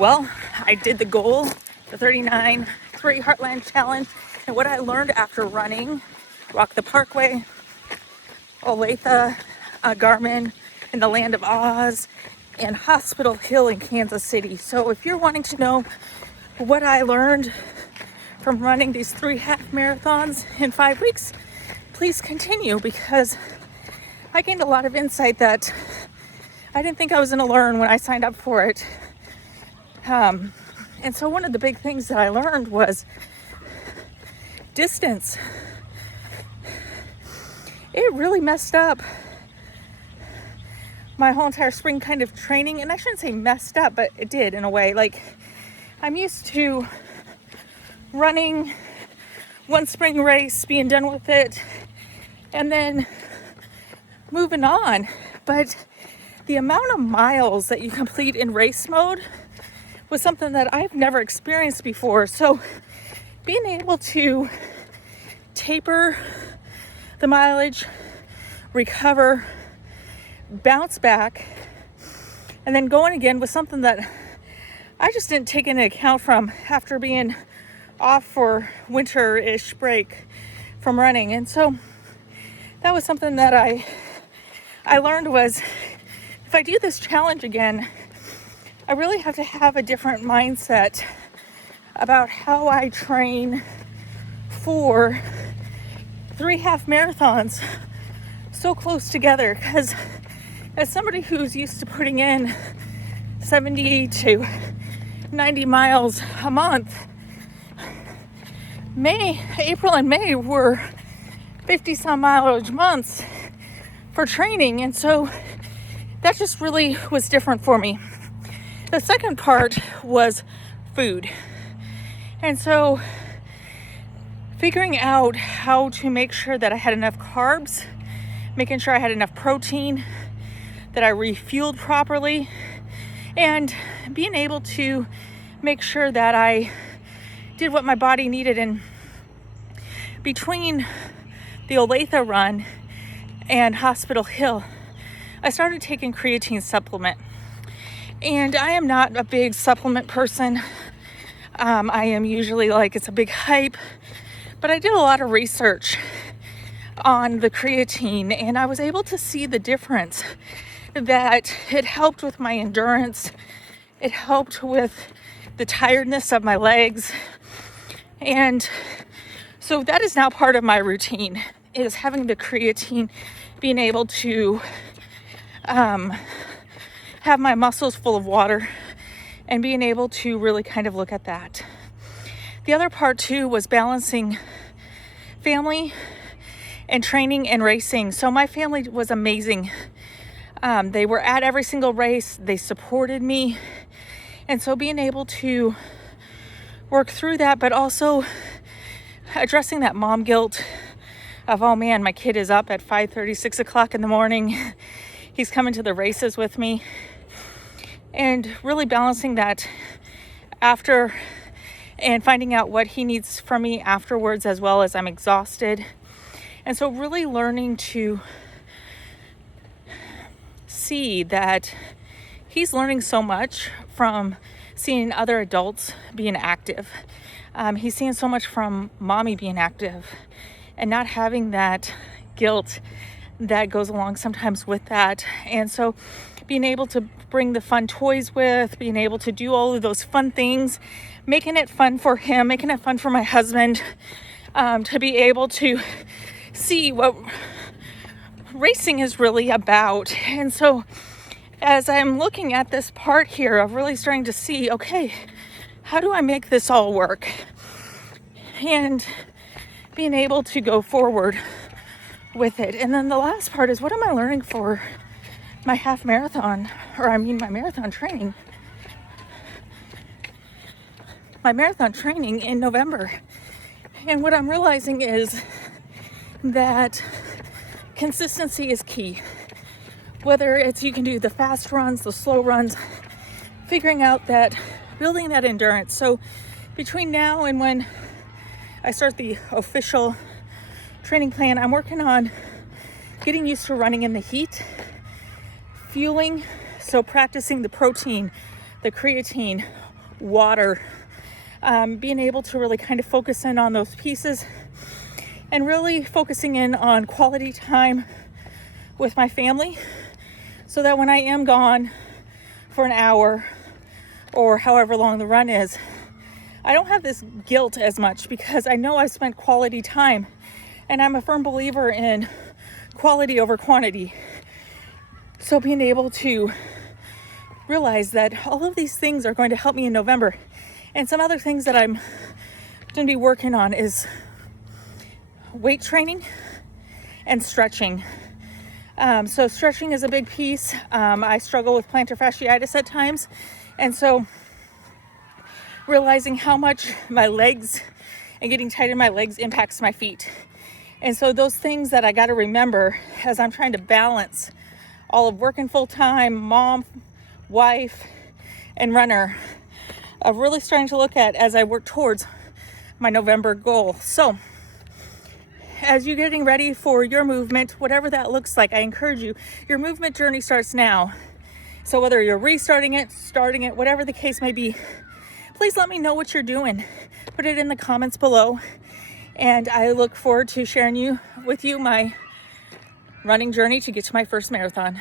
Well, I did the goal, the 39 3 Heartland Challenge, and what I learned after running Rock the Parkway, Olathe, Garmin, in the Land of Oz, and Hospital Hill in Kansas City. So if you're wanting to know what I learned from running these 3 half marathons in 5 weeks, please continue, because I gained a lot of insight that I didn't think I was going to learn when I signed up for it. And so one of the big things that I learned was distance. It really messed up my whole entire spring kind of training. And I shouldn't say messed up, but it did in a way. Like, I'm used to running one spring race, being done with it, and then moving on. But the amount of miles that you complete in race mode was something that I've never experienced before. So being able to taper the mileage, recover, bounce back, and then going again was something that I just didn't take into account from after being off for winter-ish break from running. And so that was something that I learned was, if I do this challenge again, I really have to have a different mindset about how I train for 3 half marathons so close together. Because as somebody who's used to putting in 70 to 90 miles a month, April and May were 50 some mileage months for training. And so that just really was different for me. The second part was food. And so figuring out how to make sure that I had enough carbs, making sure I had enough protein, that I refueled properly, and being able to make sure that I did what my body needed. And between the Olathe run and Hospital Hill, I started taking creatine supplement. And I am not a big supplement person. I am usually like, it's a big hype. But I did a lot of research on the creatine, and I was able to see the difference, that it helped with my endurance. It helped with the tiredness of my legs. And so that is now part of my routine, is having the creatine, being able to have my muscles full of water, and being able to really kind of look at that. The other part too was balancing family and training and racing. So my family was amazing. They were at every single race. They supported me. And so being able to work through that, but also addressing that mom guilt of, oh man, my kid is up at 5:30, 6 o'clock in the morning. He's coming to the races with me. And really balancing that after, and finding out what he needs from me afterwards, as well as I'm exhausted. And so really learning to see that he's learning so much from seeing other adults being active. He's seeing so much from mommy being active, and not having that guilt that goes along sometimes with that. And so being able to bring the fun toys with, being able to do all of those fun things, making it fun for him, making it fun for my husband, to be able to see what racing is really about. And so as I'm looking at this part here of really starting to see, okay, how do I make this all work? And being able to go forward with it. And then the last part is, what am I learning for my half marathon, or my marathon training? My marathon training in November. And what I'm realizing is that consistency is key. Whether it's, you can do the fast runs, the slow runs, figuring out that, building that endurance. So between now and when I start the official training plan, I'm working on getting used to running in the heat, fueling, so practicing the protein, the creatine, water, being able to really kind of focus in on those pieces and really focusing in on quality time with my family, so that when I am gone for an hour or however long the run is, I don't have this guilt as much, because I know I've spent quality time, and I'm a firm believer in quality over quantity. So being able to realize that all of these things are going to help me in November. And some other things that I'm going to be working on is weight training and stretching. So stretching is a big piece. I struggle with plantar fasciitis at times. And so realizing how much my legs and getting tight in my legs impacts my feet. And so those things that I got to remember as I'm trying to balance all of working full-time, mom, wife, and runner, of really starting to look at as I work towards my November goal. So as you're getting ready for your movement, whatever that looks like, I encourage you, your movement journey starts now. So whether you're restarting it, starting it, whatever the case may be, please let me know what you're doing. Put it in the comments below. And I look forward to sharing with you my running journey to get to my first marathon.